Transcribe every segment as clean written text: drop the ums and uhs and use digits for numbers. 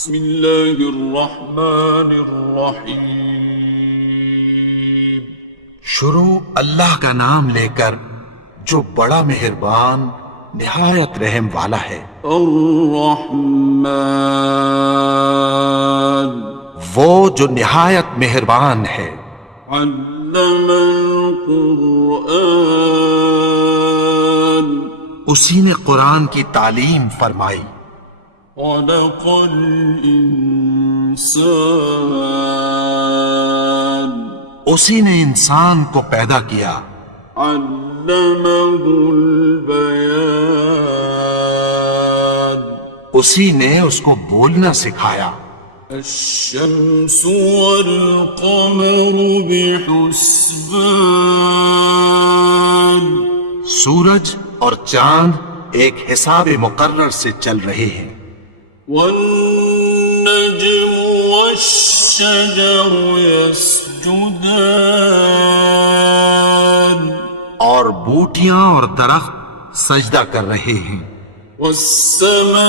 بسم اللہ الرحمن الرحیم۔ شروع اللہ کا نام لے کر جو بڑا مہربان نہایت رحم والا ہے۔ الرحمن، وہ جو نہایت مہربان ہے۔ علم القرآن، اسی نے قرآن کی تعلیم فرمائی۔ خلق الانسان، اسی نے انسان کو پیدا کیا۔ علمہ البیان، اسی نے اس کو بولنا سکھایا۔ الشمس والقمر بحسبان، سورج اور چاند ایک حساب مقرر سے چل رہے ہیں۔ والنجم والشجر يسجدان، اور بوٹیاں اور درخت سجدہ کر رہے ہیں۔ والسماء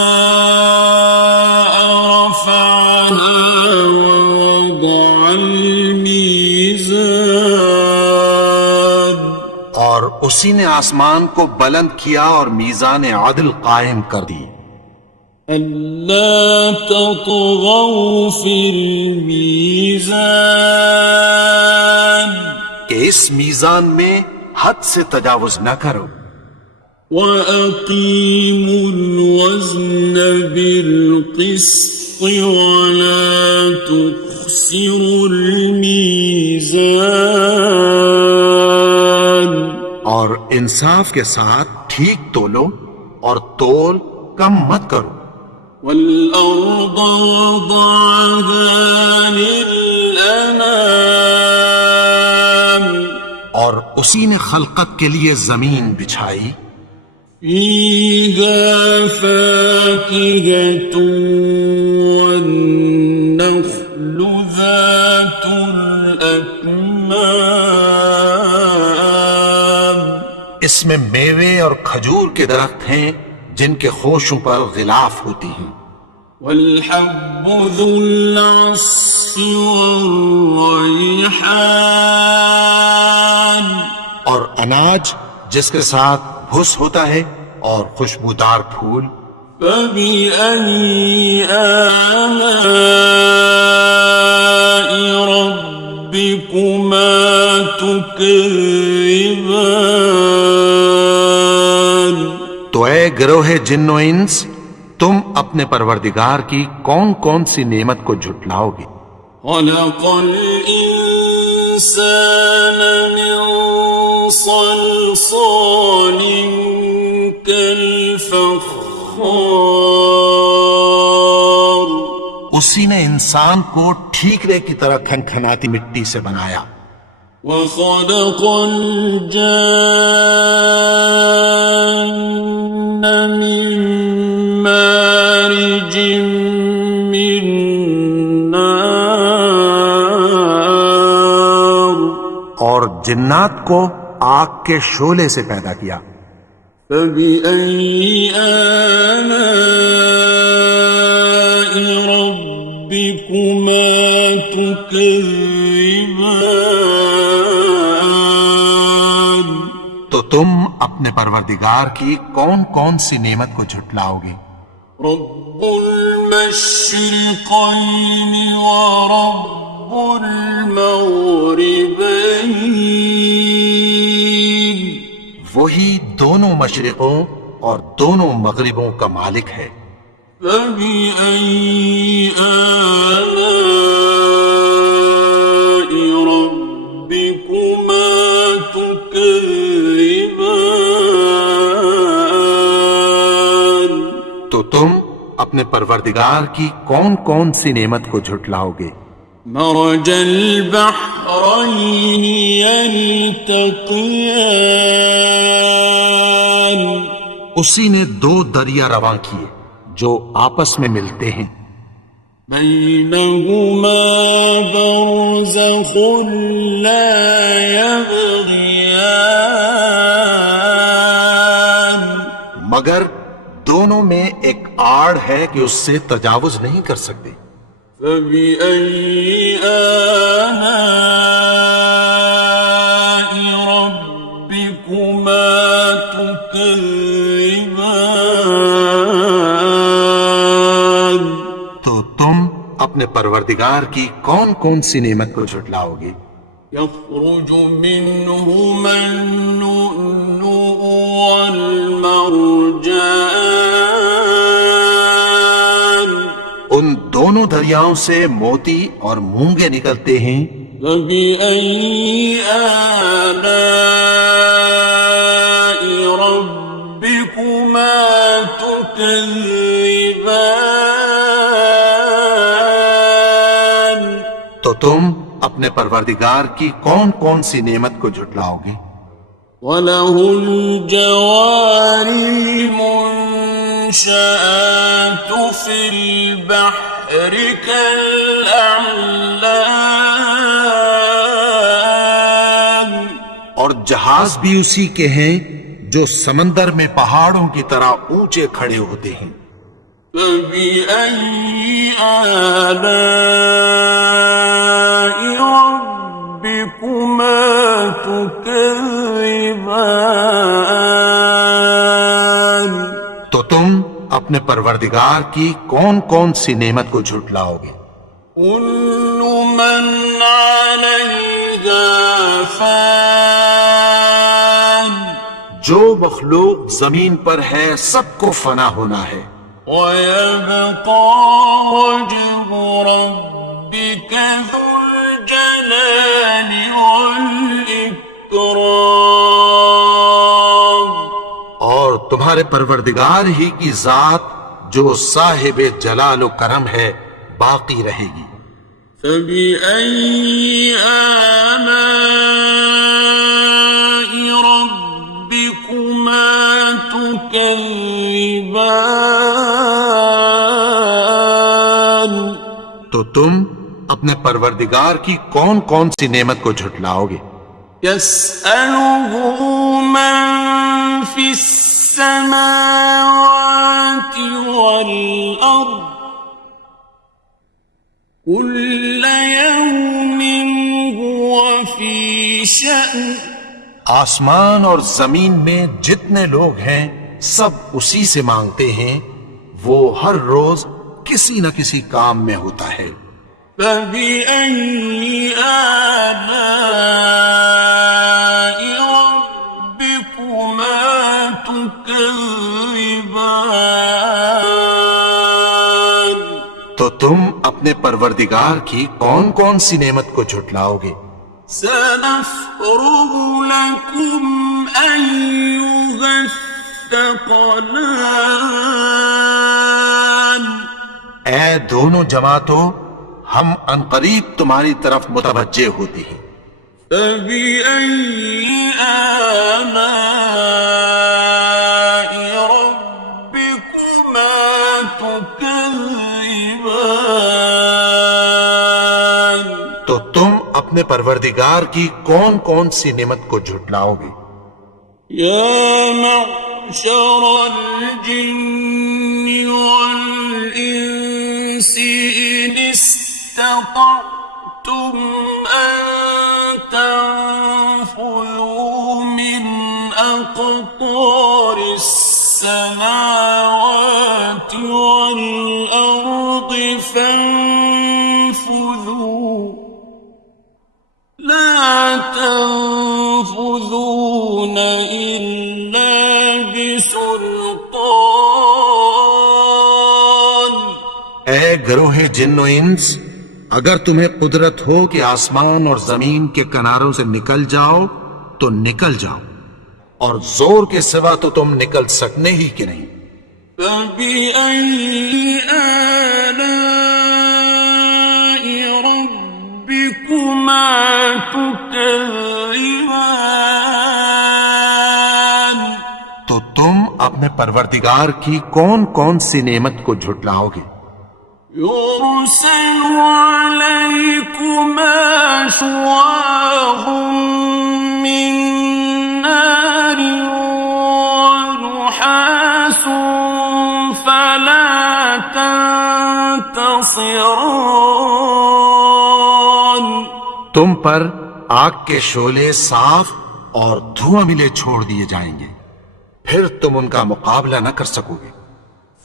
رفعها ووضع الميزان، اور اسی نے آسمان کو بلند کیا اور میزان عدل قائم کر دی۔ ألا تطغوا في الميزان، کہ اس میزان میں حد سے تجاوز نہ کرو۔ وأقيموا الوزن بالقسط ولا تخسروا الميزان، اور انصاف کے ساتھ ٹھیک تولو اور تول کم مت کرو۔ والأرض وضعها للأنام، اور اسی نے خلقت کے لیے زمین بچھائی۔ فيها فاكهة والنخل ذات الأكمام، اس میں میوے اور کھجور کے درخت ہیں جن کے خوشوں پر غلاف ہوتی ہیں۔ والحب ذو العصف والريحان، اور اناج جس کے ساتھ بھس ہوتا ہے اور خوشبودار پھول۔ فبأي آلاء ربكما تكذبان، تو اے گروہ جن و انس، تم اپنے پروردگار کی کون کون سی نعمت کو جھٹلاؤ گے؟ خلق الإنسان من صلصال كالفخار، اسی نے انسان کو ٹھیکرے کی طرح کھنکھناتی مٹی سے بنایا۔ وخلق الجان من مارج من نار، اور جنات کو آگ کے شعلے سے پیدا کیا۔ فبأي آلاء ربكما تكذبان، تو تم اپنے پروردگار کی کون کون سی نعمت کو جھٹلاؤ گے؟ رب المشرقين ورب المغربين، وہی دونوں مشرقوں اور دونوں مغربوں کا مالک ہے۔ فبأي آلاء ربكما تكذبان، تو تم اپنے پروردگار کی کون کون سی نعمت کو جھٹلاؤ گے؟ مرج البحرين يلتقيان، اسی نے دو دریا رواں کیے جو آپس میں ملتے ہیں۔ بينهما برزخ لا يبغيان، مگر دونوں میں ایک آڑ ہے کہ اس سے تجاوز نہیں کر سکتے۔ فبأي آلاء ربكما تكذبان؟ تو تم اپنے پروردگار کی کون کون سی نعمت کو جھٹلاؤ گے؟ يخرج منهما اللؤلؤ والمرجان ان دونوں دریاؤں سے موتی اور مونگے نکلتے ہیں۔ فبأي آلاء ربكما تكذبان؟ تو تم اپنے پروردگار کی کون کون سی نعمت کو جھٹلاؤ گے؟ وَلَهُ الْجَوَارِ الْمُنشَآتُ فِي الْبَحْرِ كَالْأَعْلَامِ، اور جہاز بھی اسی کے ہیں جو سمندر میں پہاڑوں کی طرح اونچے کھڑے ہوتے ہیں۔ فَبِأَيِّ آلَاءِ رَبِّكُمَا تُكَذِّبَانِ؟ تو تم اپنے پروردگار کی کون کون سی نعمت کو جھٹلاؤ گے؟ كُلُّ مَنْ عَلَيْهَا فَانٍ، جو مخلوق زمین پر ہے سب کو فنا ہونا ہے۔ وَيَبْقَى وَجْهُ رَبِّكَ ذُو الْجَلَالِ وَالْإِكْرَامِ، اور تمہارے پروردگار ہی کی ذات جو صاحب جلال و کرم ہے باقی رہے گی۔ فَبِأَيِّ آلَاءِ رَبِّكُمَا تُكَذِّبَانِ؟ تو تم اپنے پروردگار کی کون کون سی نعمت کو جھٹلاؤ گے؟ يَسْأَلُهُ مَن فِي السَّمَاوَاتِ وَالْأَرْضِ كُلَّ يَوْمٍ هُوَ فِي شَأْنٍ، آسمان اور زمین میں جتنے لوگ ہیں سب اسی سے مانگتے ہیں، وہ ہر روز کسی نہ کسی کام میں ہوتا ہے۔ فَبِأَيِّ آلَاءِ رَبِّكُمَا تُكَذِّبَانِ؟ تو تم اپنے پروردگار کی کون کون سی نعمت کو جھٹلاؤ گے؟ سَنَفْرُغُ لَكُمْ أَيُّهَ الثَّقَلَانِ؟ اے دونوں جماعتوں، ہم عنقریب تمہاری طرف متوجہ ہوتے ہیں۔ فَبِأَيِّ آلَاءِ رَبِّكُمَا تُكَذِّبَانِ؟ تو تم اپنے پروردگار کی کون کون سی نعمت کو جھٹلاؤ گے؟ يَا مَعْشَرَ الْجِنِّ وَالْإِنسِ إِنِ اسْتَطَعْتُمْ أَن تَنفُذُوا مِنْ أَقْطَارِ السَّمَاوَاتِ وَالْأَرْضِ فَانفُذُوا لَا تَنفُذُونَ إِلَّا بِسُلْطَانٍ۔ اے گروہ جن و انس، اگر تمہیں قدرت ہو کہ آسمان اور زمین کے کناروں سے نکل جاؤ تو نکل جاؤ، اور زور کے سوا تو تم نکل سکنے ہی کہ نہیں۔ فَبِأَيِّ آلَاءِ رَبِّكُمَا تُكَذِّبَانِ؟ تو تم اپنے پروردگار کی کون کون سی نعمت کو جھٹلاؤ گے؟ يُرْسَلُ عَلَيْكُمَا شُوَاظٌ مِّن نَّارٍ وَنُحَاسٌ فَلَا حصران تم پر آگ کے شعلے صاف اور دھواں ملے چھوڑ دیے جائیں گے، پھر تم ان کا مقابلہ نہ کر سکو گے۔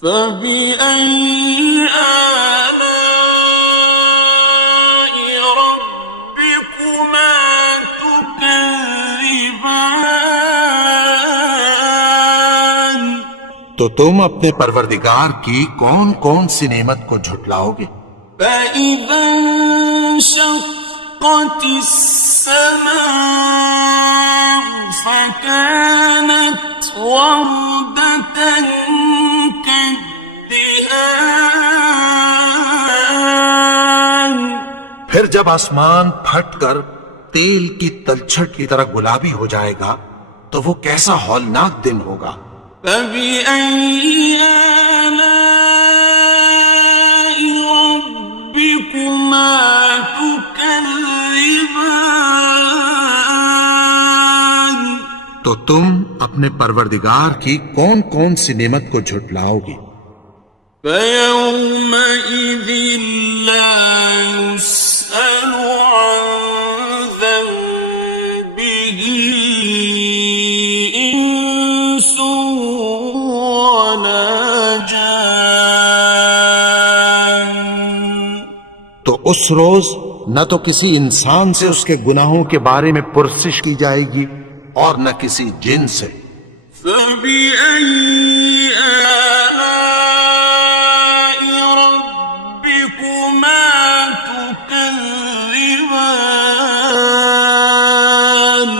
فبأي آلاء ربكما تكذبان تو تم اپنے پروردگار کی کون کون سی نعمت کو جھٹلاؤ گے؟ فإذا انشقت السماء فكانت وردة كالدهان پھر جب آسمان پھٹ کر تیل کی تلچھٹ کی طرح گلابی ہو جائے گا تو وہ کیسا ہولناک دن ہوگا۔ فبأي آلاء ربكما تكذبان تو تم اپنے پروردگار کی کون کون سی نعمت کو جھٹلاؤ گے؟ فيومئذ لا يسأل عن ذنبه إنس ولا جان تو اس روز نہ تو کسی انسان سے اس کے گناہوں کے بارے میں پرسش کی جائے گی اور نہ کسی جن سے۔ فبأي آلاء ربكما تكذبان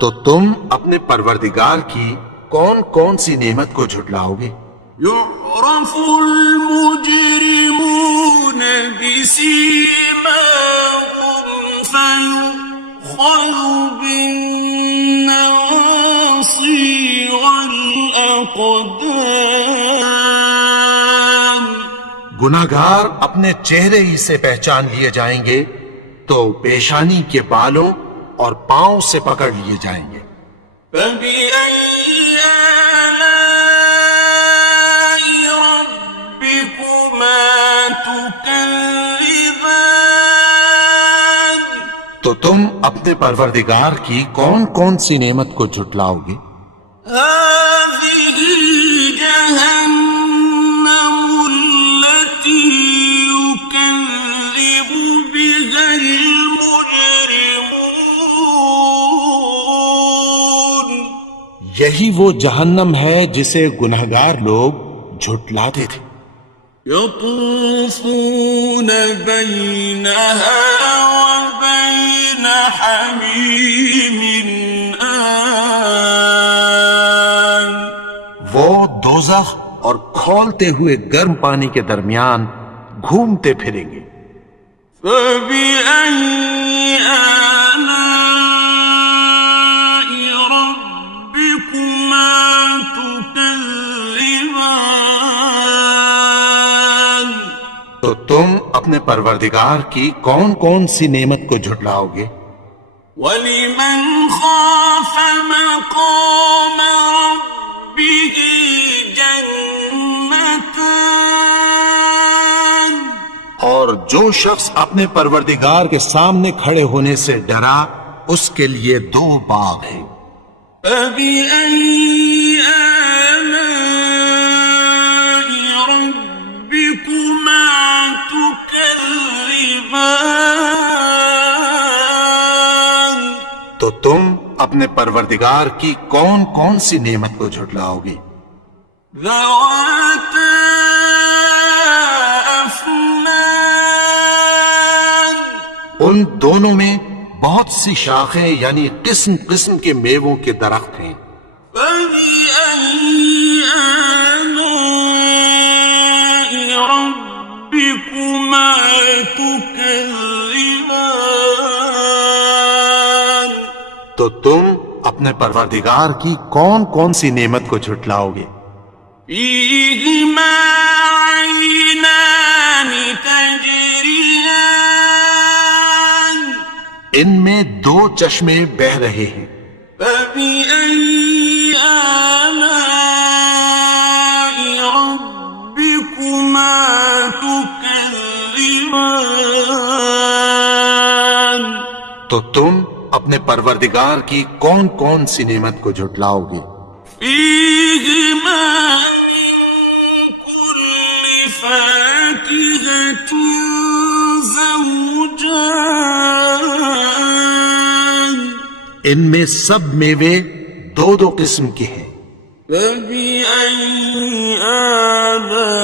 تو تم اپنے پروردگار کی کون کون سی نعمت کو جھٹلاؤ گے؟ يعرف المجرمون بسيماهم فيؤخذ بالنواصي والأقدام گناہگار اپنے چہرے ہی سے پہچان لیے جائیں گے تو پیشانی کے بالوں اور پاؤں سے پکڑ لیے جائیں گے۔ فبأي آلاء ربكما تكذبان تو تم اپنے پروردگار کی کون کون سی نعمت کو جھٹلاؤ گے؟ هذه جهنم التي يكذب بها المجرمون یہی وہ جہنم ہے جسے گنہگار لوگ جھٹلاتے تھے۔ يطوفون بينها وبين حميم آن وہ دوزخ اور کھولتے ہوئے گرم پانی کے درمیان گھومتے پھریں گے۔ فبأي آلاء ربكما تكذبان تو تم اپنے پروردگار کی کون کون سی نعمت کو جھٹلاؤ گے؟ ولمن خاف مقام ربه جنتان اور جو شخص اپنے پروردگار کے سامنے کھڑے ہونے سے ڈرا اس کے لیے دو باغ ہیں۔ فبأي آلاء ربكما تكذبان تو تم اپنے پروردگار کی کون کون سی نعمت کو جھٹلاؤ گے؟ ذواتا أفنان ان دونوں میں بہت سی شاخیں یعنی قسم قسم کے میووں کے درخت ہیں۔ فبأي آلاء ربكما تكذبان تو تم اپنے پروردگار کی کون کون سی نعمت کو جھٹلاؤ گے؟ فيهما عينان تجريان ان میں دو چشمے بہ رہے ہیں۔ فبأي آلاء ربكما تكذبان تو تم اپنے پروردگار کی کون کون سی نعمت کو جھٹلاؤ گے؟ فيهما من كل فاكهة زوجان ان میں سب میوے دو دو قسم کے ہیں، فبأي آلاء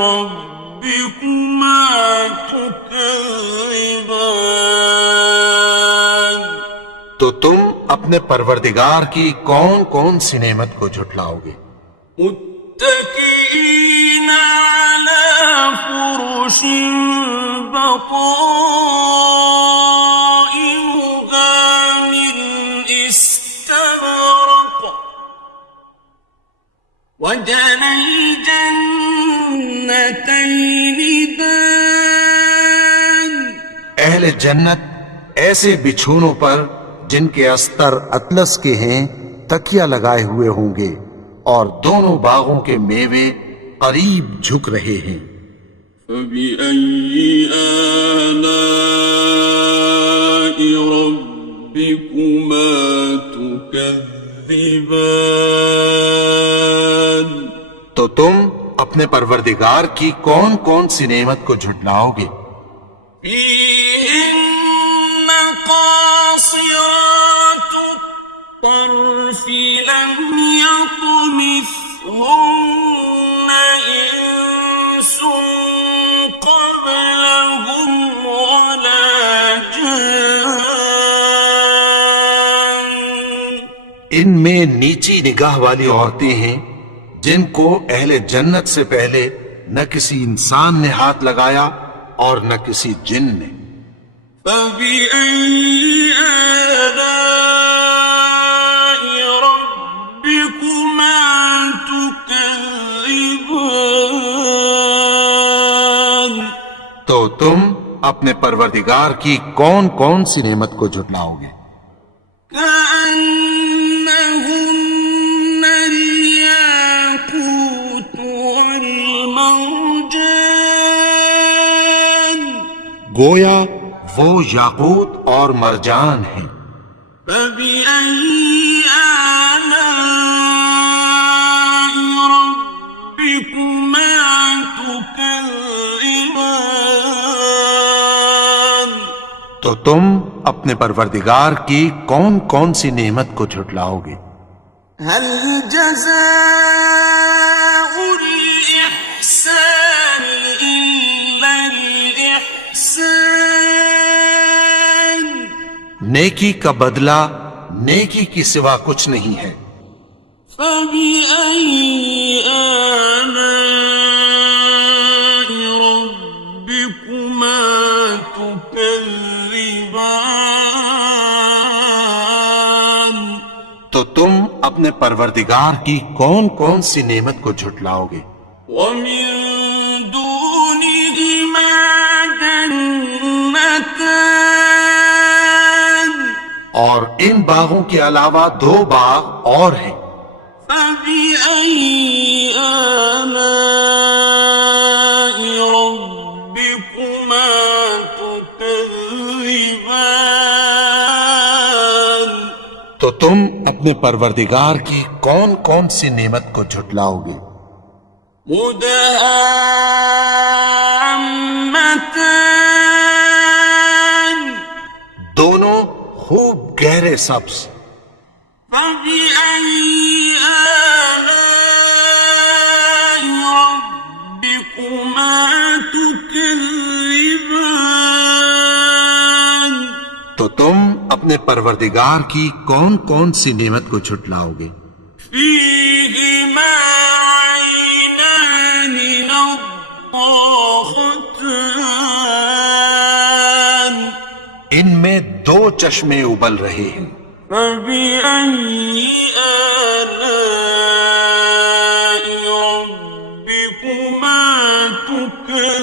ربكما تكذبان تو تم اپنے پروردگار کی کون کون سی نعمت کو جھٹلاؤ گے؟ متكئين على فرش بطائنها من استبرق وجنى الجنتين دان اہل جنت ایسے بچھونوں پر جن کے استر اطلس کے ہیں تکیہ لگائے ہوئے ہوں گے، اور دونوں باغوں کے میوے قریب جھک رہے ہیں۔ فبأي آلاء ربكما تكذبان تو تم اپنے پروردگار کی کون کون سی نعمت کو جھٹلاؤ گے؟ فيهن قاصرات الطرف لم يطمثهن إنس قبلهم ولا جان ان میں نیچی نگاہ والی عورتیں ہیں جن کو اہل جنت سے پہلے نہ کسی انسان نے ہاتھ لگایا اور نہ کسی جن نے۔ فبأي آلاء ربكما تكذبان تو تم اپنے پروردگار کی کون کون سی نعمت کو جھٹلاؤ گے؟ كأنهن الياقوت والمرجان گویا وہ یاقوت اور مرجان ہیں۔ فبأي آلاء ربكما تكذبان تو تم اپنے پروردگار کی کون کون سی نعمت کو جھٹلاؤ گے؟ هل جزاء الإحسان إلا الإحسان نیکی کا بدلہ نیکی کی سوا کچھ نہیں ہے۔ فبأي آلاء ربكما تكذبان تو تم اپنے پروردگار کی کون کون سی نعمت کو جھٹلاؤ گے؟ ومن دونهما جنتان اور ان باغوں کے علاوہ دو باغ اور ہیں۔ فبأي آلاء ربكما تكذبان تو تم اپنے پروردگار کی کون کون سی نعمت کو جھٹلاؤ گے؟ مدهامتان دونوں خوب گہرے سبز۔ فبأي آلاء ربكما تكذبان تو تم اپنے پروردگار کی کون کون سی نعمت کو جھٹلاؤ گے؟ فيهما عينان نضاختان ان میں دو چشمے ابل رہے ہیں۔ فبأي آلاء ربكما تكذبان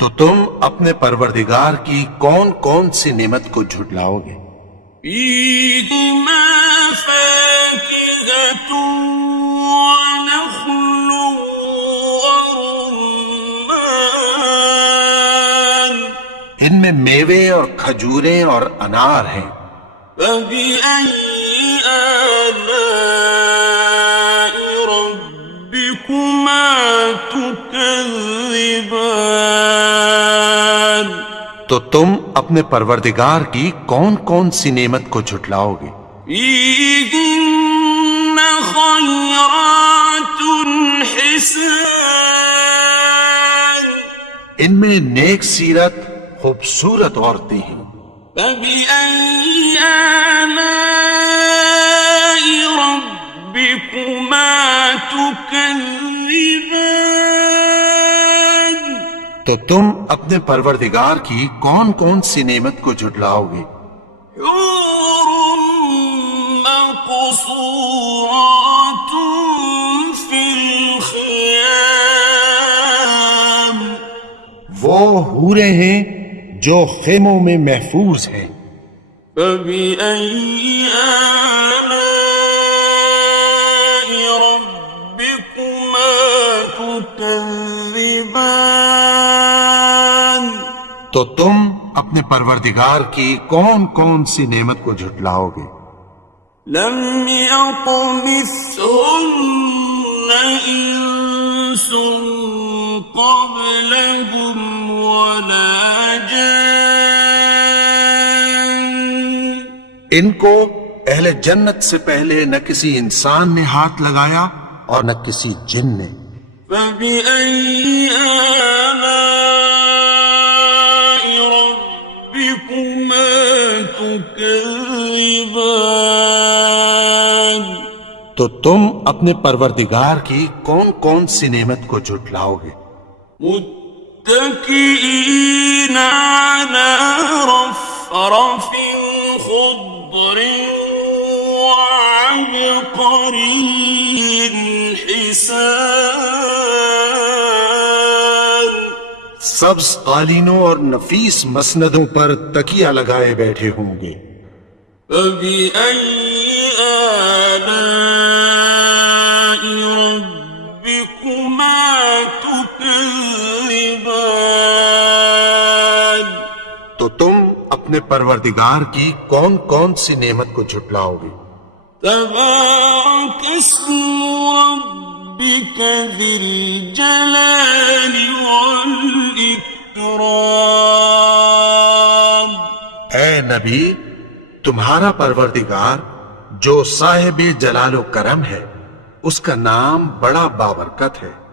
تو تم اپنے پروردگار کی کون کون سی نعمت کو جھٹلاؤ گے؟ فيهما فاكهة ونخل ورمان ان میں میوے اور کھجوریں اور انار ہیں۔ فبأي آلاء ربكما تكذبان؟ تو تم اپنے پروردگار کی کون کون سی نعمت کو جھٹلاؤ گے؟ فيهن خيرات حسان، ان میں نیک سیرت خوبصورت عورتیں ہیں۔ فبأي آلاء ربكما تكذبان؟ تو تم اپنے پروردگار کی کون کون سی نعمت کو جھٹلاؤ گے؟ حور مقصورات في الخيام، وہ حوریں ہیں جو خیموں میں محفوظ ہیں۔ فبأي آلاء ربكما تكذبان؟ تو تم اپنے پروردگار کی کون کون سی نعمت کو جھٹلاؤ گے؟ لم يطمثهن إنس قبلهم ولا جان، ان کو اہل جنت سے پہلے نہ کسی انسان نے ہاتھ لگایا اور نہ کسی جن نے۔ فبأي آلاء ربكما تكذبان؟ تو تم اپنے پروردگار کی کون کون سی نعمت کو جھٹلاؤ گے؟ متكئين على رفرف خضر وعبقري حسان، سبز قالینوں اور نفیس مسندوں پر تکیہ لگائے بیٹھے ہوں گے۔ فبأي آلاء ربكما تكذبان؟ تو تم اپنے پروردگار کی کون کون سی نعمت کو جھٹلاؤ گے؟ تبارك اسم ربك ذي الجلال والإكرام۔ اے نبی، تمہارا پروردگار جو صاحب جلال و کرم ہے، اس کا نام بڑا بابرکت ہے۔